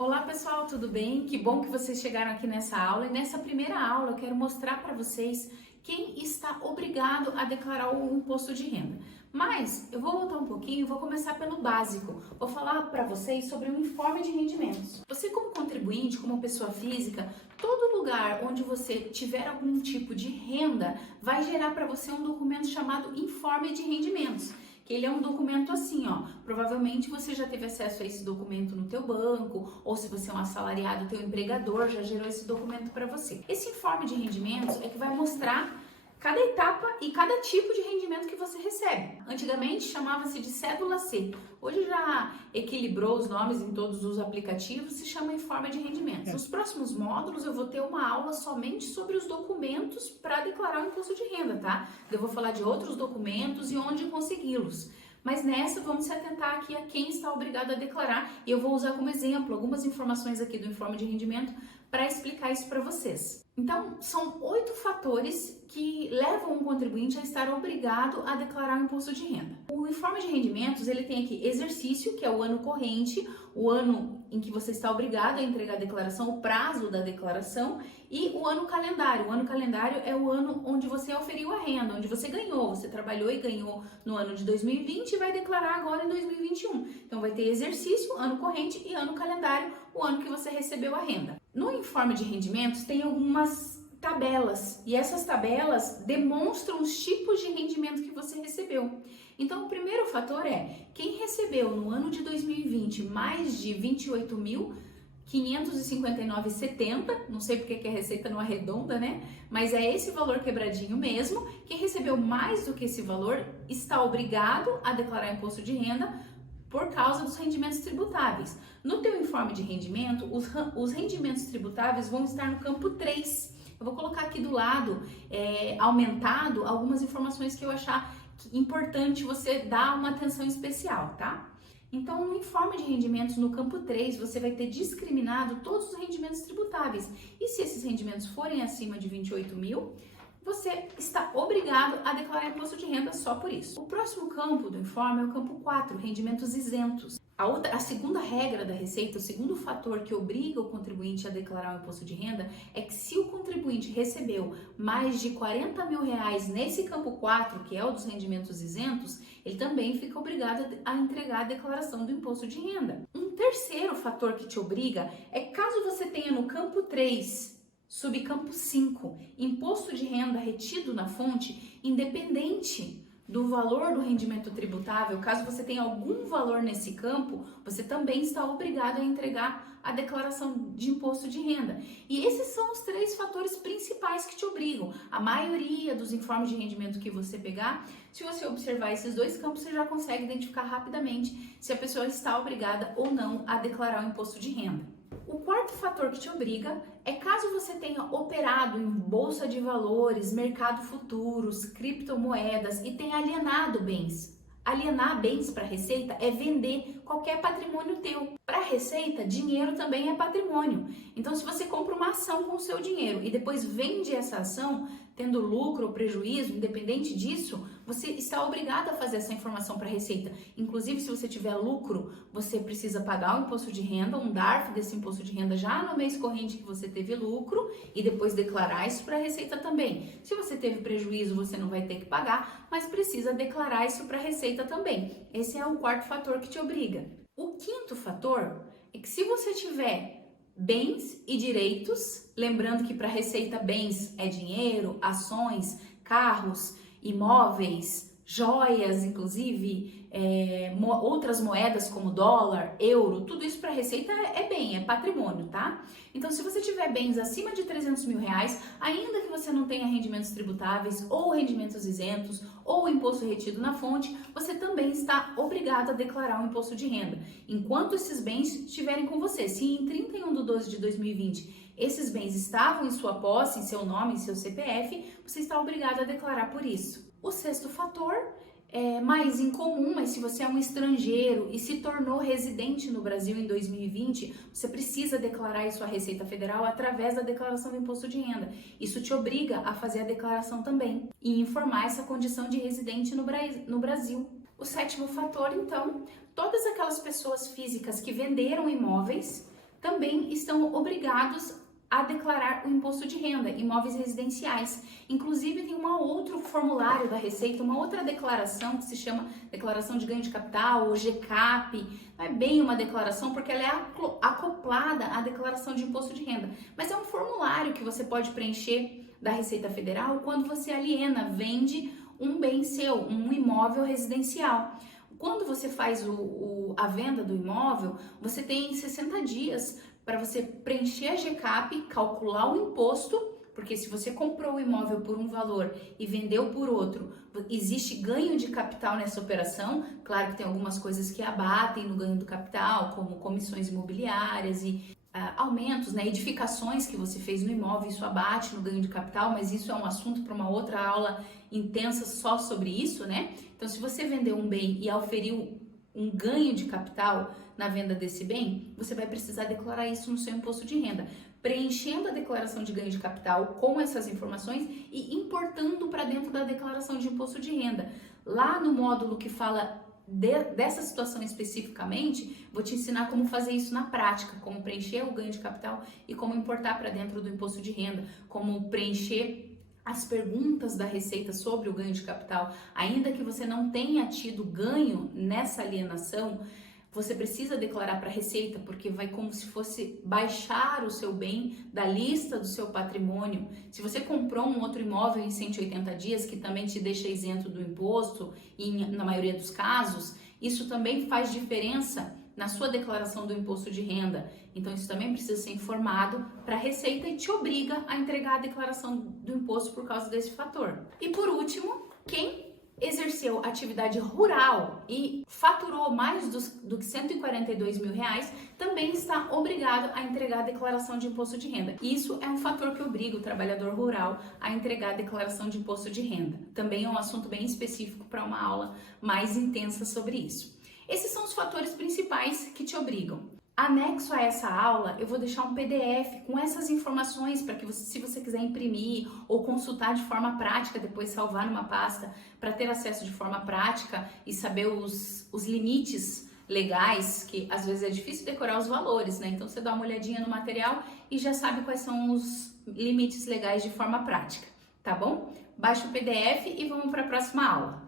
Olá pessoal, tudo bem? Que bom que vocês chegaram aqui nessa aula e nessa primeira aula eu quero mostrar para vocês quem está obrigado a declarar o imposto de renda. Mas eu vou voltar um pouquinho e vou começar pelo básico. Vou falar para vocês sobre o informe de rendimentos. Você como contribuinte, como pessoa física, todo lugar onde você tiver algum tipo de renda vai gerar para você um documento chamado informe de rendimentos. Ele é um documento assim, ó, provavelmente você já teve acesso a esse documento no teu banco, ou se você é um assalariado, teu empregador já gerou esse documento para você. Esse informe de rendimentos é que vai mostrar cada etapa e cada tipo de rendimento que você recebe. Antigamente chamava-se de cédula C. Hoje já equilibrou os nomes em todos os aplicativos, se chama informe de rendimentos. Nos próximos módulos eu vou ter uma aula somente sobre os documentos para declarar o imposto de renda, tá? Eu vou falar de outros documentos e onde consegui-los. Mas nessa vamos se atentar aqui a quem está obrigado a declarar e eu vou usar como exemplo algumas informações aqui do informe de rendimento para explicar isso para vocês. Então, são 8 fatores que levam um contribuinte a estar obrigado a declarar o imposto de renda. O informe de rendimentos, ele tem aqui exercício, que é o ano corrente, o ano em que você está obrigado a entregar a declaração, o prazo da declaração, e o ano calendário. O ano calendário é o ano onde você auferiu a renda, onde você ganhou, você trabalhou e ganhou no ano de 2020 e vai declarar agora em 2021. Então, vai ter exercício, ano corrente e ano calendário, o ano que você recebeu a renda. No informe de rendimentos tem algumas tabelas e essas tabelas demonstram os tipos de rendimento que você recebeu. Então, o primeiro fator é quem recebeu no ano de 2020 mais de 28.559,70, não sei porque que a receita não arredonda, né? Mas é esse valor quebradinho mesmo. Quem recebeu mais do que esse valor está obrigado a declarar imposto de renda por causa dos rendimentos tributáveis. No teu informe de rendimento, os rendimentos tributáveis vão estar no campo 3. Eu vou colocar aqui do lado, aumentado, algumas informações que eu achar importante você dar uma atenção especial, tá? Então, no informe de rendimentos, no campo 3, você vai ter discriminado todos os rendimentos tributáveis. E se esses rendimentos forem acima de 28 mil, você está obrigado a declarar imposto de renda só por isso. O próximo campo do informe é o campo 4, rendimentos isentos. A segunda regra da Receita, o segundo fator que obriga o contribuinte a declarar o imposto de renda é que se o contribuinte recebeu mais de 40 mil reais nesse campo 4, que é o dos rendimentos isentos, ele também fica obrigado a entregar a declaração do imposto de renda. Um terceiro fator que te obriga é caso você tenha no campo 3, subcampo 5, imposto de renda retido na fonte, independente do valor do rendimento tributável, caso você tenha algum valor nesse campo, você também está obrigado a entregar a declaração de imposto de renda. E esses são os 3 fatores principais que te obrigam. A maioria dos informes de rendimento que você pegar, se você observar esses 2 campos, você já consegue identificar rapidamente se a pessoa está obrigada ou não a declarar o imposto de renda. O quarto fator que te obriga é caso você tenha operado em bolsa de valores, mercado futuros, criptomoedas e tenha alienado bens. Alienar bens para a Receita é vender qualquer patrimônio teu. Para a Receita, dinheiro também é patrimônio. Então, se você compra uma ação com o seu dinheiro e depois vende essa ação, tendo lucro ou prejuízo, independente disso, você está obrigado a fazer essa informação para a Receita. Inclusive, se você tiver lucro, você precisa pagar o imposto de renda, um DARF desse imposto de renda já no mês corrente que você teve lucro e depois declarar isso para a Receita também. Se você teve prejuízo, você não vai ter que pagar, mas precisa declarar isso para a Receita também. Esse é o quarto fator que te obriga. O quinto fator é que se você tiver bens e direitos, lembrando que para a Receita bens é dinheiro, ações, carros, imóveis, joias, inclusive, outras moedas como dólar, euro, tudo isso para a Receita é bem, é patrimônio, tá? Então, se você tiver bens acima de 300 mil reais, ainda que você não tenha rendimentos tributáveis ou rendimentos isentos ou imposto retido na fonte, você também está obrigado a declarar o imposto de renda, enquanto esses bens estiverem com você. Se em 31/12/2020 esses bens estavam em sua posse, em seu nome, em seu CPF, você está obrigado a declarar por isso. O sexto fator é mais incomum, mas se você é um estrangeiro e se tornou residente no Brasil em 2020, você precisa declarar isso à Receita Federal através da declaração do imposto de renda. Isso te obriga a fazer a declaração também e informar essa condição de residente no Brasil. O sétimo fator, então, todas aquelas pessoas físicas que venderam imóveis também estão obrigados a declarar o imposto de renda, imóveis residenciais. Inclusive tem um outro formulário da Receita, uma outra declaração que se chama Declaração de Ganho de Capital ou GCAP. Não é bem uma declaração porque ela é acoplada à declaração de imposto de renda, mas é um formulário que você pode preencher da Receita Federal quando você aliena, vende um bem seu, um imóvel residencial. Quando você faz a venda do imóvel, você tem 60 dias para você preencher a GCAP, calcular o imposto, porque se você comprou o imóvel por um valor e vendeu por outro, existe ganho de capital nessa operação. Claro que tem algumas coisas que abatem no ganho do capital, como comissões imobiliárias e aumentos, né, edificações que você fez no imóvel, isso abate no ganho de capital, mas isso é um assunto para uma outra aula intensa só sobre isso, né? Então, se você vendeu um bem e auferiu um ganho de capital na venda desse bem, você vai precisar declarar isso no seu imposto de renda, preenchendo a declaração de ganho de capital com essas informações e importando para dentro da declaração de imposto de renda. Lá no módulo que fala dessa situação especificamente, vou te ensinar como fazer isso na prática, como preencher o ganho de capital e como importar para dentro do imposto de renda, como preencher as perguntas da Receita sobre o ganho de capital. Ainda que você não tenha tido ganho nessa alienação, você precisa declarar para a Receita, porque vai como se fosse baixar o seu bem da lista do seu patrimônio. Se você comprou um outro imóvel em 180 dias, que também te deixa isento do imposto, e na maioria dos casos, isso também faz diferença na sua declaração do imposto de renda. Então, isso também precisa ser informado para a Receita e te obriga a entregar a declaração do imposto por causa desse fator. E por último, quem exerceu atividade rural e faturou mais do que 142 mil reais, também está obrigado a entregar a declaração de imposto de renda. Isso é um fator que obriga o trabalhador rural a entregar a declaração de imposto de renda. Também é um assunto bem específico para uma aula mais intensa sobre isso. Esses são os fatores principais que te obrigam. Anexo a essa aula, eu vou deixar um PDF com essas informações para que você, se você quiser imprimir ou consultar de forma prática, depois salvar numa pasta para ter acesso de forma prática e saber os limites legais, que às vezes é difícil decorar os valores, né? Então você dá uma olhadinha no material e já sabe quais são os limites legais de forma prática, tá bom? Baixa o PDF e vamos para a próxima aula.